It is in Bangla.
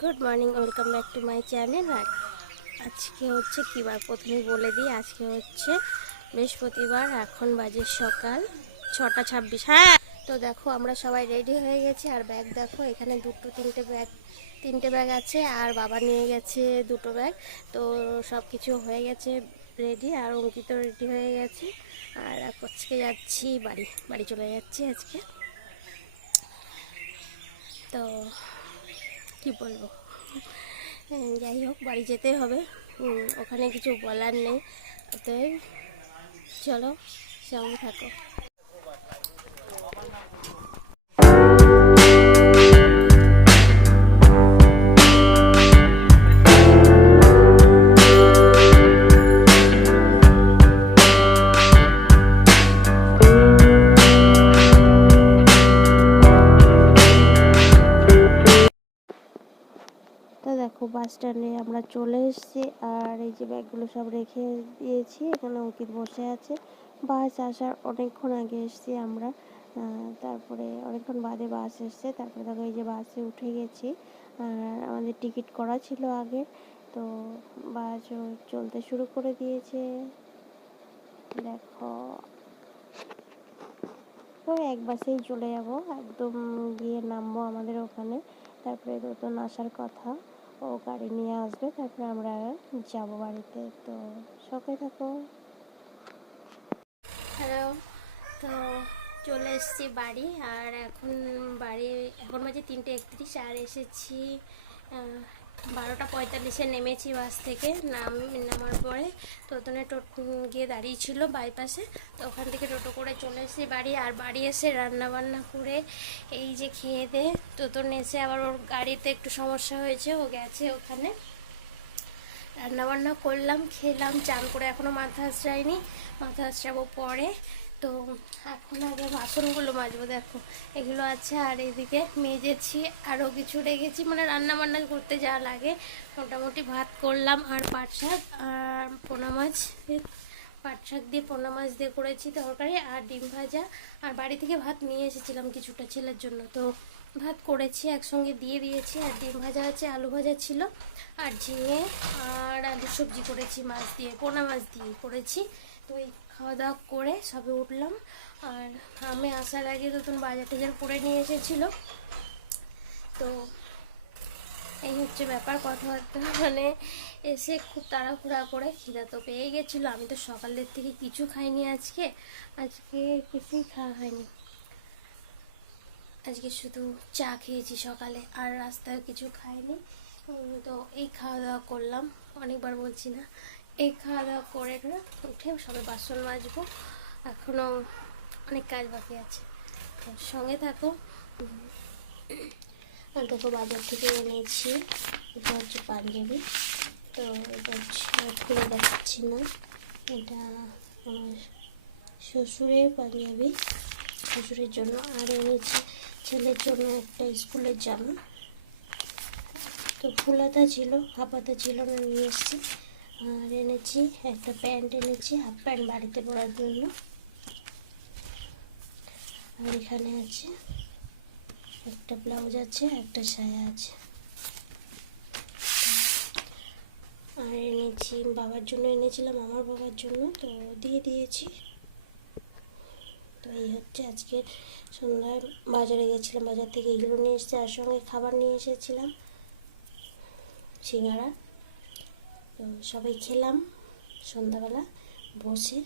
Good morning, welcome back to my channel. আর আজকে হচ্ছে কী বার? প্রথমে বলে দিই, আজকে হচ্ছে বৃহস্পতিবার, এখন বাজে সকাল ছটা ছাব্বিশ। হ্যাঁ তো দেখো আমরা সবাই রেডি হয়ে গেছি। আর ব্যাগ দেখো, এখানে দুটো তিনটে ব্যাগ তিনটে ব্যাগ আছে, আর বাবা নিয়ে গেছে দুটো ব্যাগ। তো সব কিছু হয়ে গেছে রেডি, আর অঙ্কিত রেডি হয়ে গেছে। আর আজকে যাচ্ছি বাড়ি বাড়ি চলে যাচ্ছি আজকে তো কি বলব? যাই হোক, বাড়ি যেতে হবে। ওখানে কিছু বলার নেই। অতএব চলো, সঙ্গে থাকো। দেখো বাস স্ট্যান্ডে আমরা চলে এসেছি আর এই যে ব্যাগগুলো সব রেখে দিয়েছি, এখানে অঙ্কিত বসে আছে। বাস আসার অনেকক্ষণ আগে এসেছি আমরা তারপরে অনেকক্ষণ বাদে বাস এসছে, তারপরে দেখো এই যে বাসে উঠে গেছি। আর আমাদের টিকিট করা ছিল আগে, তো বাসও চলতে শুরু করে দিয়েছে। দেখো তো এক বাসেই চলে যাব, একদম গিয়ে নামবো আমাদের ওখানে, তারপরে নতুন আসার কথা। ও গাড়ি নিয়ে আসবে, তারপরে আমরা যাব বাড়িতে। তো সকালে থাকো। হ্যালো, তো চলে এসেছি বাড়ি, আর এখন বাড়ি, এখন বাজে তিনটে একত্রিশ, আর এসেছি বারোটা পঁয়তাল্লিশে নেমেছি বাস থেকে, নাম, নামার পরে তোতনে টোটো গিয়ে দাঁড়িয়েছিল বাইপাসে। তো ওখান থেকে টোটো করে চলে এসেছি বাড়ি, আর বাড়ি এসে রান্না বান্না করে এই যে খেয়ে দে, তোতন এসে আবার ওর গাড়িতে একটু সমস্যা হয়েছে, ও গেছে ওখানে। রান্নাবান্না করলাম, খেলাম, চান করে এখনও মাথা আঁচড়াইনি মাথা আঁচড়াবো পরে। তো এখন আগে বাসনগুলো মাজবো, দেখো। এগুলো আছে, আর এদিকে মেজেছি আরও কিছু রেখেছি মানে রান্না বান্না করতে যা লাগে। মোটামুটি ভাত করলাম, আর পাট শাক, আর পোনা মাছ পাট শাক দিয়ে পোনা মাছ দিয়ে করেছি তরকারি, আর ডিম ভাজা। আর বাড়ি থেকে ভাত নিয়ে এসেছিলাম কিছুটা ছেলের জন্য, তো ভাত করেছি, একসঙ্গে দিয়ে দিয়েছি, আর ডিম ভাজা আছে, আলু ভাজা ছিল, আর ঝিঙে, আর আলু সবজি করেছি, মাছ দিয়ে, পোনা মাছ দিয়ে করেছি। তো এই খাওয়া দাওয়া করে সবে উঠলাম। আর আমি আসার আগে নতুন বাজার টাজার করে নিয়ে এসেছিল। তো এই হচ্ছে ব্যাপার, কথাবার্তা। মানে এসে খুব তাড়াহুড়া করে খিদা তো পেয়ে গেছিল। আমি তো সকালের থেকে কিছু খাইনি আজকে। আজকে কিছুই খাওয়া হয়নি। আজকে শুধু চা খেয়েছি সকালে, আর রাস্তায় কিছু খাইনি। তো এই খাওয়া দাওয়া করলাম। অনেকবার বলছি না এই খাওয়া দাওয়া করে না উঠে সবে বাসন মাজবো। এখনও অনেক কাজ বাকি আছে। সঙ্গে থাকো। দেখো বাজার থেকে এনেছি এটা হচ্ছে পাঞ্জাবি। তো এটা খুলে দেখাচ্ছি না। এটা আমার শ্বশুরের পাঞ্জাবি। শ্বশুরের জন্য আর এনেছি ছেলের জন্য একটা স্কুলের জামা। তো ফুলাতা ছিল হাফাতা ছিল না নিয়ে এসেছি। আর এনেছি একটা প্যান্ট এনেছি, হাফ প্যান্ট বাড়িতে পরার জন্য। আর এখানে আছে একটা ব্লাউজ আছে, একটা সায়া আছে। আর এনেছি, বাবার জন্য এনেছিলাম, আমার বাবার জন্য, তো দিয়ে দিয়েছি। তো এই হচ্ছে আজকে সন্ধ্যায় বাজারে গেছিলাম, বাজার থেকে এগুলো নিয়ে এসেছি, আর সঙ্গে খাবার নিয়ে এসেছিলাম, সিঙ্গারা। তো সবাই খেলাম সন্ধ্যাবেলা বসে